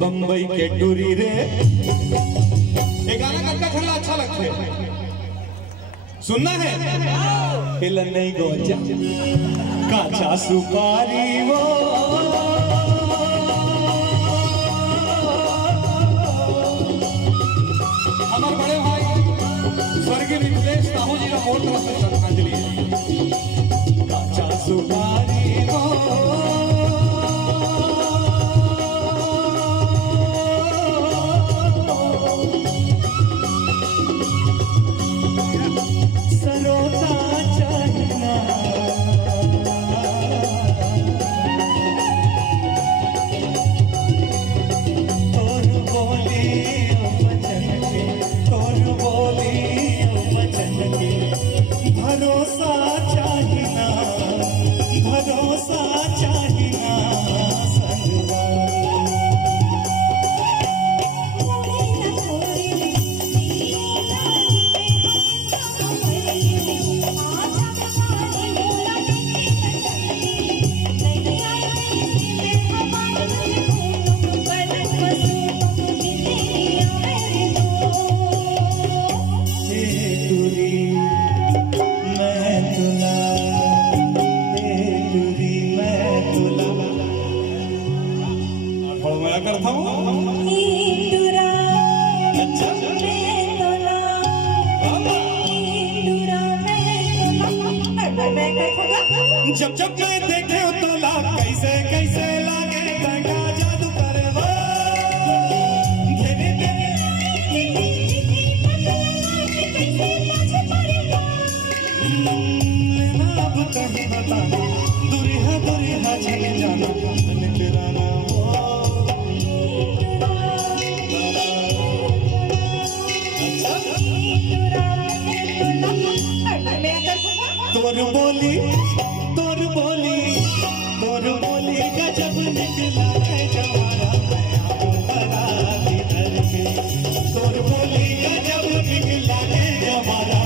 बम्बई के टूरी रे ये गाना कक्का खल्ला अच्छा लगता है सुनना है हिलन नहीं गोचा काचा सुपारी वो हमारे बड़े भाई स्वर्गीय विमलेश साहू जी का मोर तरफ से श्रद्धांजलि है काचा सुपारी वो करता हूँ जब जब मैं देखे तो ला कैसे कैसे लागे तगा जादू करे वो धीरे धीरे लेना अब कहीं बता दूरिया चले जाना निकराना तोर बोली गजब निकला है जमाना तोर बोली गजब निकला है जमाना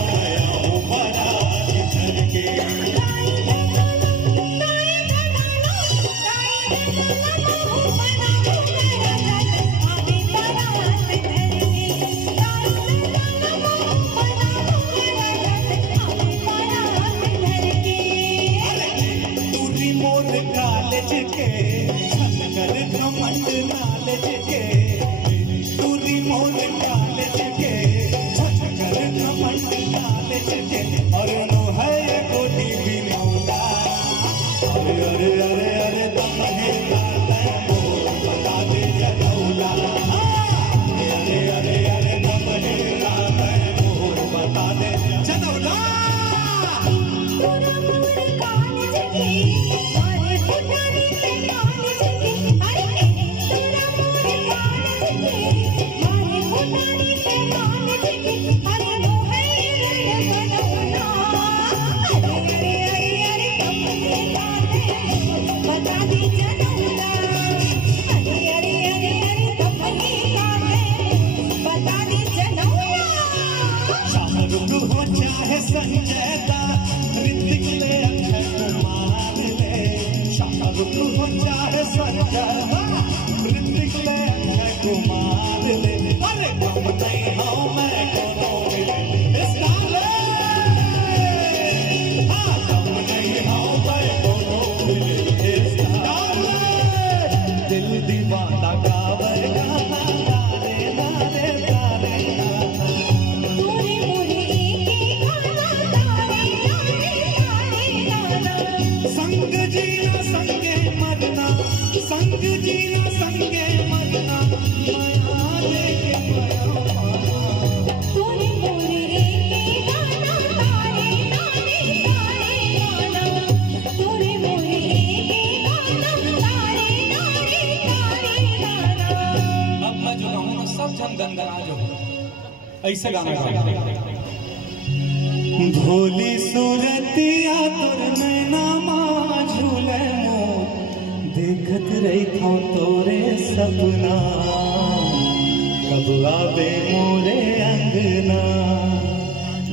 के घमंड नालज के तूरी मोर कालज के झटकर घमंड नालज के और नो है कोटी बिनौला अरे अरे अरे अरे दम है लाल मोर बता दे जगौला अरे अरे अरे दम है लाल मोर बता दे जगौला वाला गावे गाना तारे नारे तारे नाना तोरे मोरे एके गाना तारे नारे तारे नाना संग जीना संगे मरना संग जीना संगे मरना माया लेके माया पाना तोरे मोरे एके गाना तारे नारे तारे नाना तोरे मोरे एके गाना तारे नारे तारे नाना अब मैं जो गाऊंगा सब जन गनगना जो ऐसे गाना गाऊंगा भोली सूरतिया तोर नैना माँ झूले मो देखत रही थो तोरे सपना कब आवे मोरे अंगना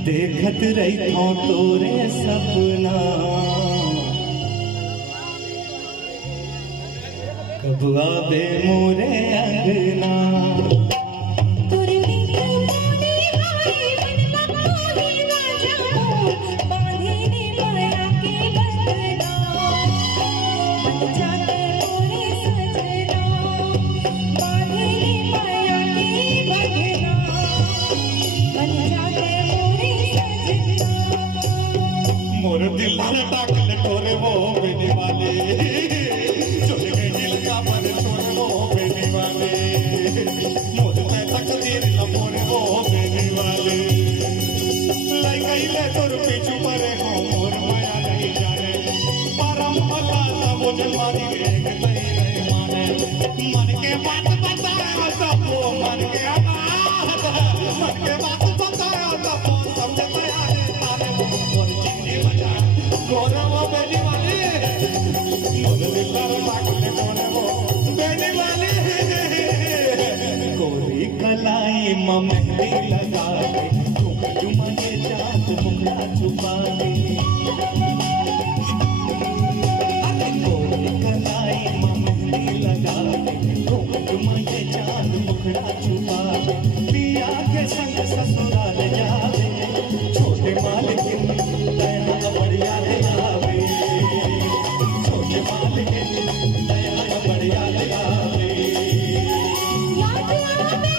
देखत रही थो तोरे सपना कब आवे मोरे अंगना तोरे बिन मोने भाई मन मकोनी ना जाऊं बांधे ने माया के बंधना बन जाते मोरे सजना बांधे ने माया के बंधना बन जाते मोरे सजना मोर दिल टाकले तोरे वो बेनी वाले चल गए दिल का पर तोरे वो बेनी वाले मोर मैं तकदीर ला मोरे वो बेनी वाले लाई गई ले तोर पीछू परे हो मोर माया नहीं जाने परम अल्लाह सा मुझे मारी एक नहीं नहीं माने मन के बात बताया सब वो मन के बात बताया सब वो समझ पाया तारे वो मोर जिंदगी बजा गोरे वो बेनी वाले मोर दिल टाकले तोरे वो बेनी वाले कोरी कलाई में मेहंदी लगा के झुम के चांद मुखड़ा छुपा के अरे कोरी कलाई में मेहंदी लगा के झुम के चांद मुखड़ा छुपा के पिया के संग ससुराल जावे छोटे मालिक दया बढ़िया आवे छोटे मालिक दया बढ़िया आवे याद आवे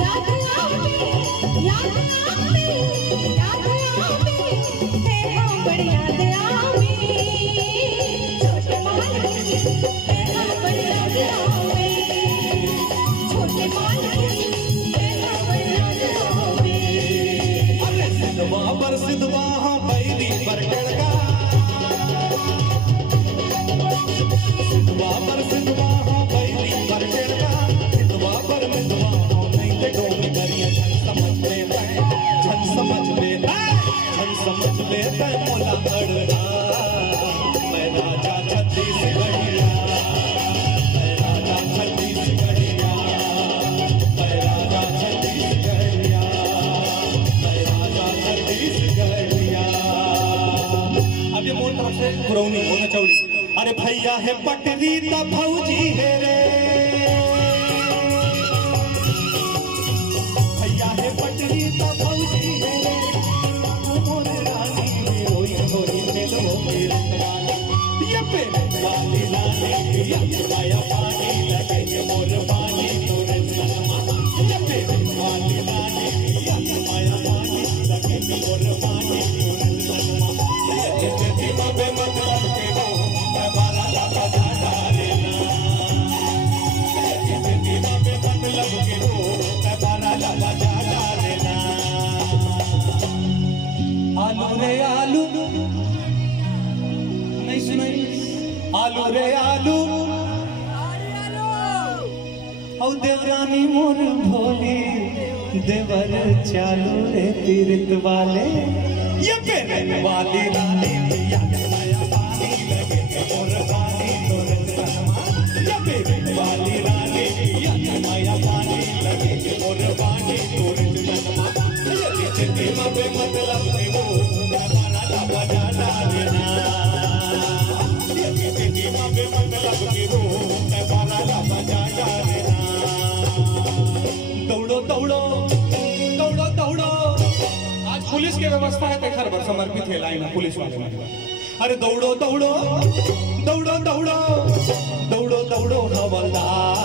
याद आवे याद आवे याद आवे तेरा बड़ी याद आवे छोटे मालिक तेरा बड़ी याद आवे छोटे मालिक तेरा बड़ी याद आवे अरे सिद्धवा पर सिद्धवा हाँ बैरी पर गड़गा सिद्धवा पर सिद्धवा हाँ बैरी पर गड़गा सिद्धवा पर मिद्धवा हाँ नहीं ते डोंग करिया छन समझ लेता है छन समझ लेता है छन समझ लेता है मोला अड़गा मैं राजा छत्तीसगढ़िया मैं राजा छत्तीसगढ़िया मैं राजा छत्तीसगढ़िया मैं राजा छत्तीसगढ़िया अब ये मोर तरफ से पुरौनी होना चौड़ी अरे भैया है पटरी ता भौजी है रे भैया है पटरी ता भौजी है रे मोर रानी हीरोइन होई मेलो मेरे रानी ये पे वाली रानी या माया पानी लगे मोर पानी तोरे सनमा ये पे वाली रानी या माया पानी लगे मोर पानी तोरे सनमा ये तेरी बाबे मतलब के वो बारा ला बजा डालेना ये तेरी बाबे मतलब के वो बारा ला बजा डालेना आलू रे आलू नहीं सुनाई आलू रे आलू औ देवरानी मोर भोली देवर चालू रे तीर्थ वाले ये पेरे वाली रानी पिया माया पानी लगे मोर पानी तोर सनमा ये पेरे वाली रानी पिया माया पानी लगे मोर पानी तोर सनमा ये चिट्ठी में मतलब के वो बारा ला बजा डालेना ये चिट्ठी में मतलब के वो बारा ला बजा डालेना दौड़ो दौड़ो दौड़ो दौड़ो आज पुलिस की व्यवस्था है तेखर पर समर्पित है लाइन पुलिस वाले अरे दौड़ो दौड़ो दौड़ो दौड़ो दौड़ो दौड़ो हवलदार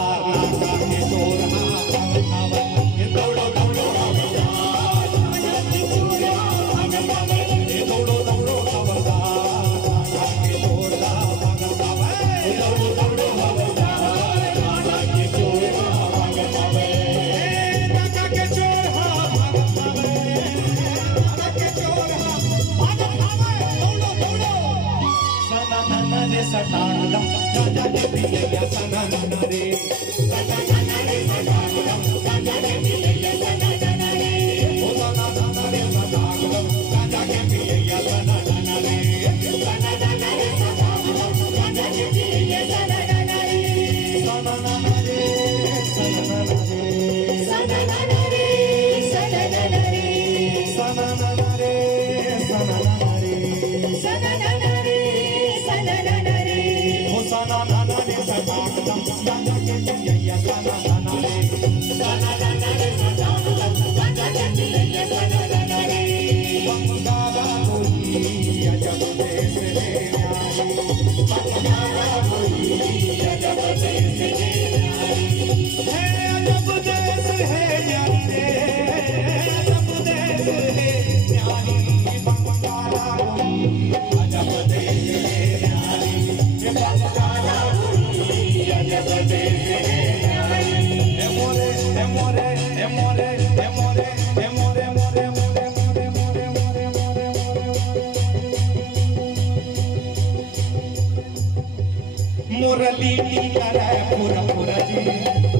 मुरली करे पूरा पूरा जी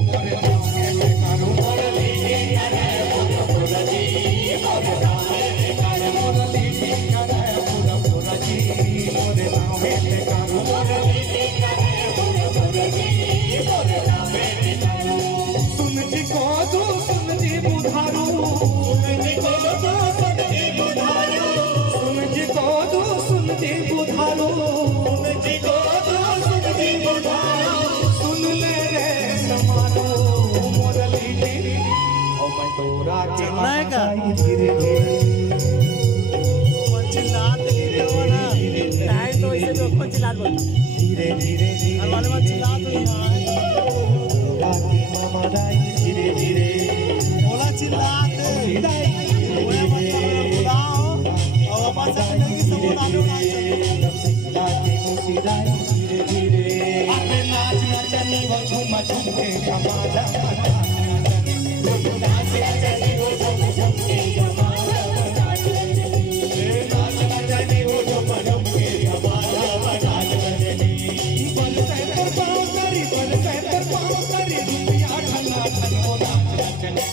मोरे नामे ते करू मुरली करे पूरा पूरा जी मोरे नामे ते करू मुरली करे पूरा पूरा जी मोरे नामे ते करू मुरली करे पूरा पूरा जी मोरे नामे ते करू सुन जी को दो सुन जी बुधारू सुन जी को दो सुन जी बुधारू सुन जी को दो सुन जी बुधारू सुन जी को सुन ले रे समारो मुरली ओ मैं तोरा के का धीरे धीरे चिल्लात धीरे हो ना टाइम तो इसे तो कौन चिल्लात बोल धीरे धीरे और वाले में चिल्लात हो तोरा के मामा दाई धीरे धीरे बोला चिल्लात ओए मत बुलाओ और वापस से नहीं सब बोलाने वाला सिखला के मुसीदाई धीरे धीरे अपने नाच नचनी वो झूम झूम के जमा जमा नाच नचनी वो झूम झूम के जमा नाच नचनी वो झूम झूम के जमा नाच नचनी बल सेंटर पाँव करी रुपया ठन्ना ठन्नो नाच नचनी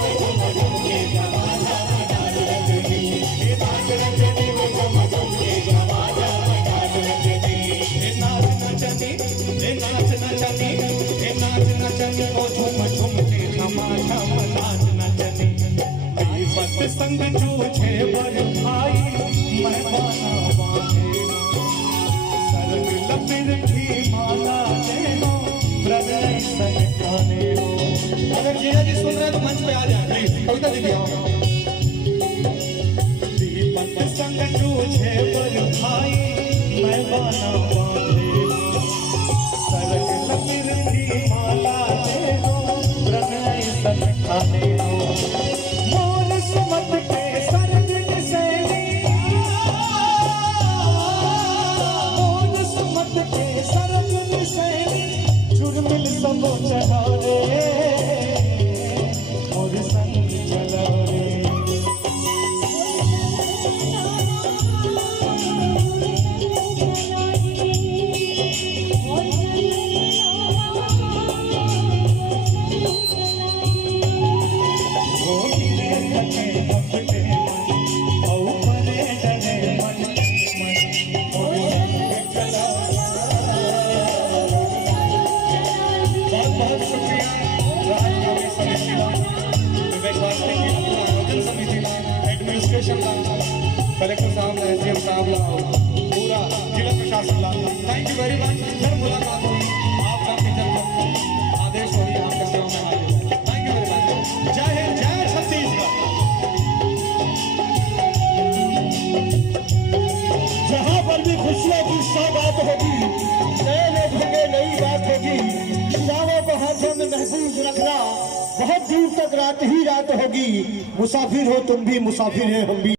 वो झूम झूम के जमा नाच नचनी नाच नचनी वो झूम झूम के जमा नाच नचनी नाच नचनी वो झूम झूम के झमा झम नाच नचनी मेरी बत संग जूझे बर भाई मैं बाना बांधे सरग लपिर की माला देनो हृदय सनकाने हो। अगर जीजा जी सुन रहे तो मंच पे आ जाए प्लीज कविता दीदी आओ। दीपक संग जूझे बर भाई मैं बाना बांधे सरग लपिर की माला देनो हृदय सनकाने हो। मोर सुमत के सरग सैली मोर सुमत के सरग सैली झुरमिल सब चढ़ा रे मोर संग चला रे कलेक्टर साहब एसडीएम साहब पूरा जिला प्रशासन थैंक यू वेरी मच। फिर मुलाकात होगी आप सबके जब आदेश होगी आपके सेवा में हाजिर होंगे। Thank you very much. जय हिंद जय छत्तीसगढ़। जहाँ पर भी खुशियों की सौगात होगी नए लोग होंगे नई बात होगी युवाओं को हाथों में महफूज रखना बहुत दूर तक रात ही रात होगी। मुसाफिर हो तुम भी, मुसाफिर है हम भी।